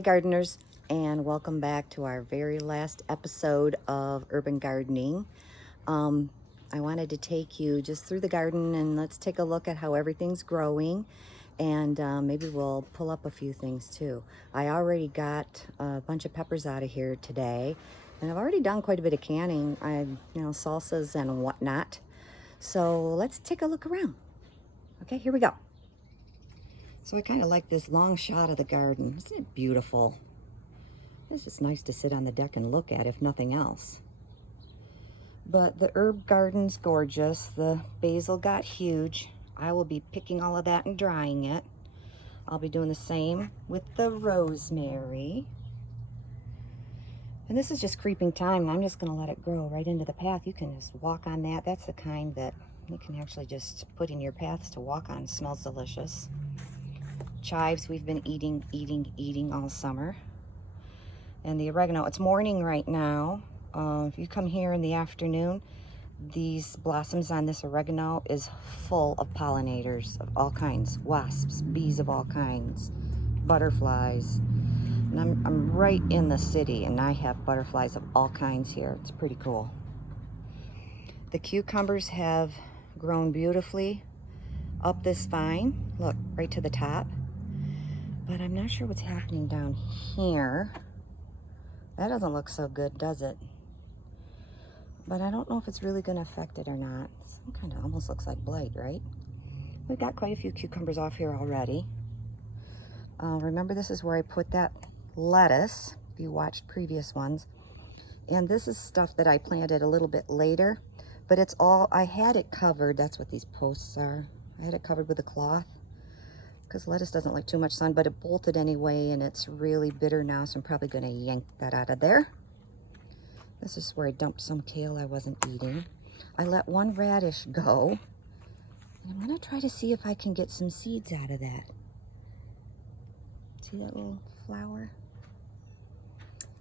Hi gardeners, and welcome back to our very last episode of Urban Gardening. I wanted to take you just through the garden and let's take a look at how everything's growing, and maybe we'll pull up a few things too. I already got a bunch of peppers out of here today, and I've already done quite a bit of canning, salsas and whatnot. So let's take a look around. Okay, here we go. So I kind of like this long shot of the garden. Isn't it beautiful? It's just nice to sit on the deck and look at, if nothing else. But the herb garden's gorgeous. The basil got huge. I will be picking all of that and drying it. I'll be doing the same with the rosemary. And this is just creeping thyme. I'm just going to let it grow right into the path. You can just walk on that. That's the kind that you can actually just put in your paths to walk on. It smells delicious. Chives we've been eating all summer. And the oregano, it's morning right now. If you come here in the afternoon, these blossoms on this oregano is full of pollinators of all kinds, wasps, bees of all kinds, butterflies. And I'm right in the city and I have butterflies of all kinds here. It's pretty cool. The cucumbers have grown beautifully up this vine. Look, right to the top. But I'm not sure what's happening down here. That doesn't look so good, does it? But I don't know if it's really going to affect it or not. Some kind of almost looks like blight, right? We've got quite a few cucumbers off here already. Remember, this is where I put that lettuce, if you watched previous ones. And this is stuff that I planted a little bit later. But it's all, I had it covered. That's what these posts are. I had it covered with a cloth. Because lettuce doesn't like too much sun, but it bolted anyway, and it's really bitter now, so I'm probably going to yank that out of there. This is where I dumped some kale I wasn't eating. I let one radish go, and I'm going to try to see if I can get some seeds out of that. See that little flower?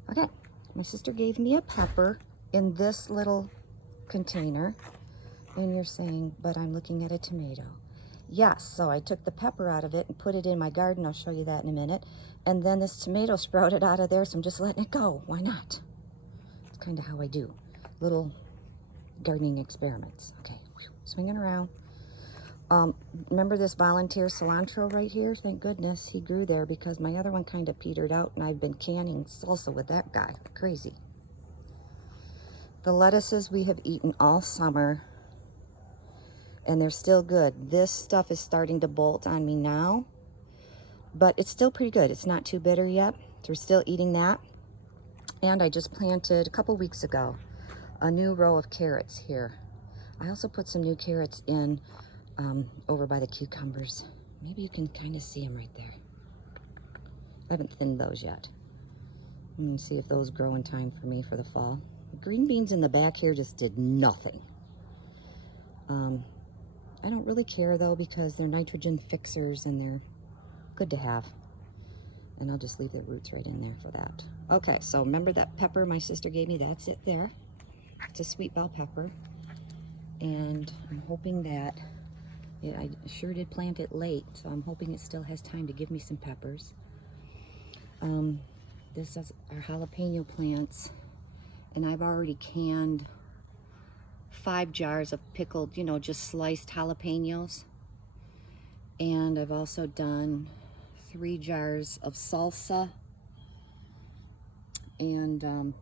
Okay, my sister gave me a pepper in this little container, and you're saying, but I'm looking at a tomato. Yes, so I took the pepper out of it and put it in my garden. I'll show you that in a minute. And then this tomato sprouted out of there, so I'm just letting it go. Why not? It's kind of how I do little gardening experiments. Okay, swinging around. Remember this volunteer cilantro right here? Thank goodness he grew there because my other one kind of petered out, and I've been canning salsa with that guy. Crazy. The lettuces we have eaten all summer, and they're still good. This stuff is starting to bolt on me now, but it's still pretty good. It's not too bitter yet, so we're still eating that. And I just planted a couple weeks ago a new row of carrots here. I also put some new carrots in over by the cucumbers. Maybe you can kind of see them right there. I haven't thinned those yet. Let me see if those grow in time for me for the fall. The green beans in the back here just did nothing. I don't really care though because they're nitrogen fixers and they're good to have. And I'll just leave the roots right in there for that. Okay, so remember that pepper my sister gave me? That's it there. It's a sweet bell pepper. And I'm hoping that, I sure did plant it late, so I'm hoping it still has time to give me some peppers. This is our jalapeno plants. And I've already canned 5 jars of pickled, just sliced jalapenos. And I've also done 3 jars of salsa. And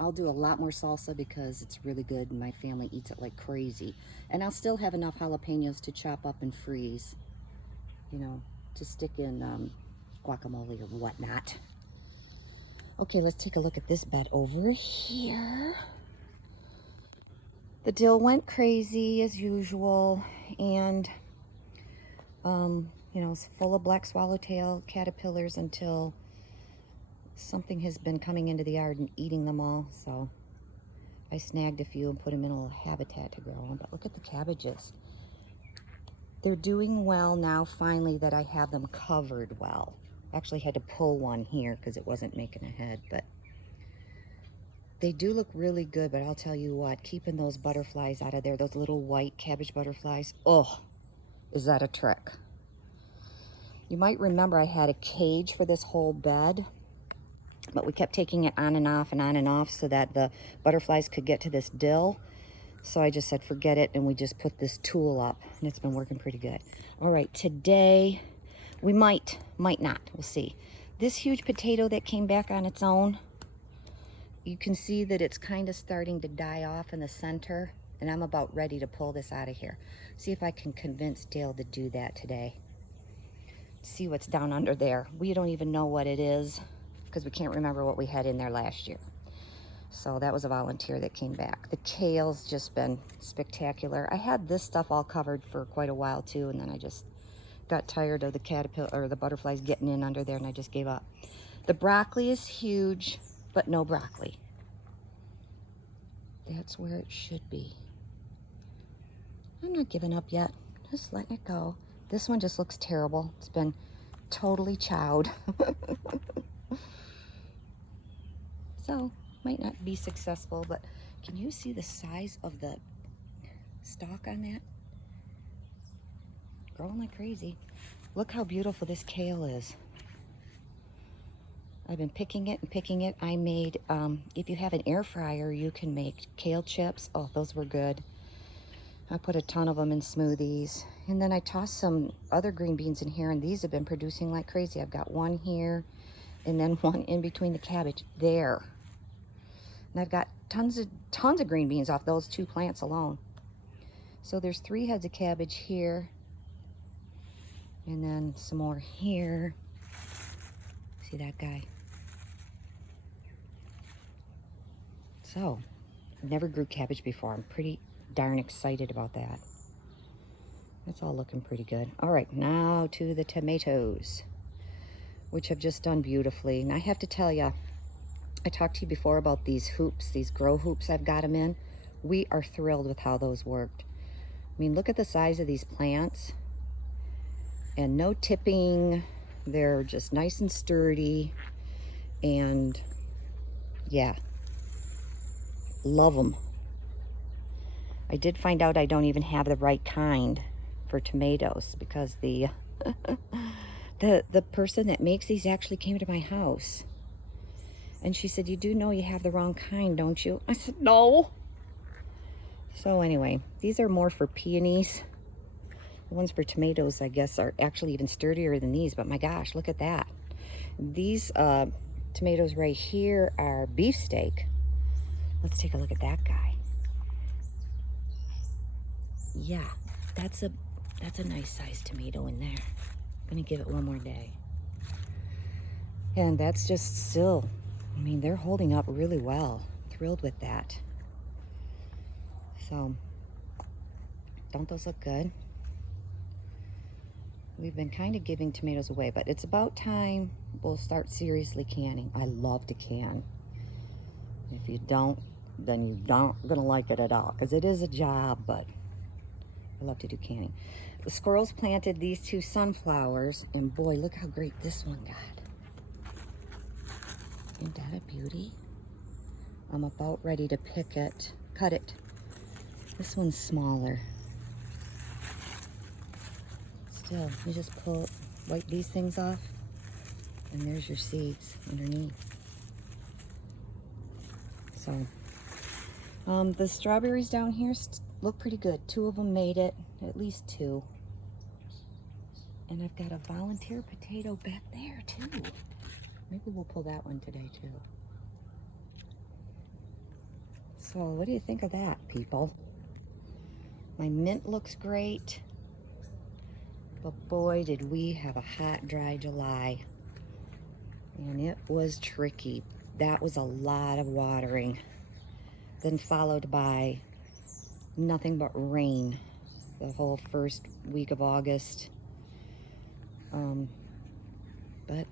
I'll do a lot more salsa because it's really good and my family eats it like crazy. And I'll still have enough jalapenos to chop up and freeze, to stick in guacamole or whatnot. Okay, let's take a look at this bed over here. The dill went crazy as usual, and it's full of black swallowtail caterpillars until something has been coming into the yard and eating them all. So I snagged a few and put them in a little habitat to grow on. But look at the cabbages. They're doing well now, finally, that I have them covered well. Actually had to pull one here because it wasn't making a head, but they do look really good. But I'll tell you what, keeping those butterflies out of there, those little white cabbage butterflies, oh, is that a trick? You might remember I had a cage for this whole bed, but we kept taking it on and off and on and off so that the butterflies could get to this dill. So I just said, forget it, and we just put this tool up, and it's been working pretty good. All right, today we might not, we'll see. This huge potato that came back on its own, you can see that it's kind of starting to die off in the center, and I'm about ready to pull this out of here. See if I can convince Dale to do that today. See what's down under there. We don't even know what it is because we can't remember what we had in there last year. So that was a volunteer that came back. The kale's just been spectacular. I had this stuff all covered for quite a while too, and then I just got tired of the caterpillar or the butterflies getting in under there, and I just gave up. The broccoli is huge, but no broccoli. That's where it should be. I'm not giving up yet, just letting it go. This one just looks terrible. It's been totally chowed. So, might not be successful, but can you see the size of the stalk on that? Growing like crazy. Look how beautiful this kale is. I've been picking it and picking it. I made, if you have an air fryer, you can make kale chips. Oh, those were good. I put a ton of them in smoothies. And then I tossed some other green beans in here, and these have been producing like crazy. I've got one here, and then one in between the cabbage there. And I've got tons of green beans off those 2 plants alone. So there's 3 heads of cabbage here, and then some more here. See that guy? So, I've never grew cabbage before. I'm pretty darn excited about that. It's all looking pretty good. All right, now to the tomatoes, which have just done beautifully. And I have to tell you, I talked to you before about these hoops, these grow hoops I've got them in. We are thrilled with how those worked. I mean, look at the size of these plants. And no tipping. They're just nice and sturdy. And yeah, love them. I did find out I don't even have the right kind for tomatoes because the person that makes these actually came to my house. And she said, you do know you have the wrong kind, don't you? I said, no. So anyway, these are more for peonies. The ones for tomatoes, I guess, are actually even sturdier than these. But my gosh, look at that. These tomatoes right here are beefsteak. Let's take a look at that guy. Yeah, that's a nice sized tomato in there. I'm gonna give it one more day. And that's just still, I mean, they're holding up really well. Thrilled with that. So, don't those look good? We've been kind of giving tomatoes away, but it's about time we'll start seriously canning. I love to can. If you don't, then you're not gonna like it at all, because it is a job, but I love to do canning. The squirrels planted these 2 sunflowers, and boy, look how great this one got. Isn't that a beauty? I'm about ready to pick it, cut it. This one's smaller. Still, you just wipe these things off, and there's your seeds underneath. So, the strawberries down here look pretty good. 2 of them made it, at least 2. And I've got a volunteer potato back there too. Maybe we'll pull that one today too. So what do you think of that, people? My mint looks great. But boy, did we have a hot, dry July. And it was tricky. That was a lot of watering. Then followed by nothing but rain the whole first week of August. But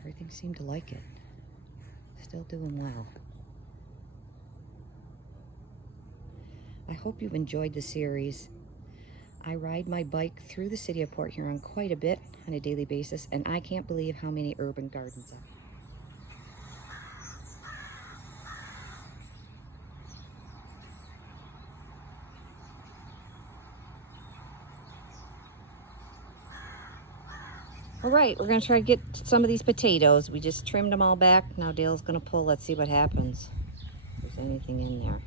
everything seemed to like it. Still doing well. I hope you've enjoyed the series. I ride my bike through the city of Port Huron quite a bit on a daily basis, and I can't believe how many urban gardens are. All right, we're gonna try to get some of these potatoes. We just trimmed them all back. Now Dale's gonna pull. Let's see what happens. If there's anything in there.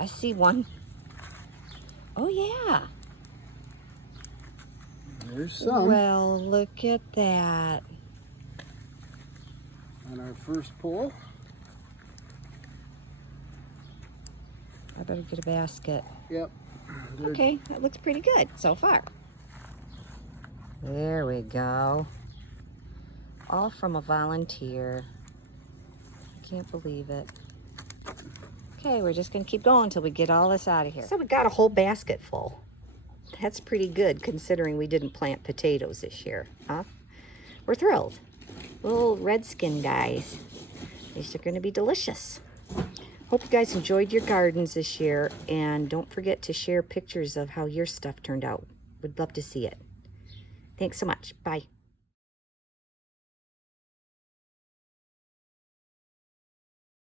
I see one. Oh yeah. There's some. Well, look at that. On our first pull. I better get a basket. Yep. Okay, that looks pretty good so far. There we go. All from a volunteer. I can't believe it. Okay, we're just gonna keep going until we get all this out of here. So we got a whole basket full. That's pretty good considering we didn't plant potatoes this year, huh? We're thrilled. Little redskin guys. These are gonna be delicious. Hope you guys enjoyed your gardens this year, and don't forget to share pictures of how your stuff turned out. We'd love to see it. Thanks so much. Bye.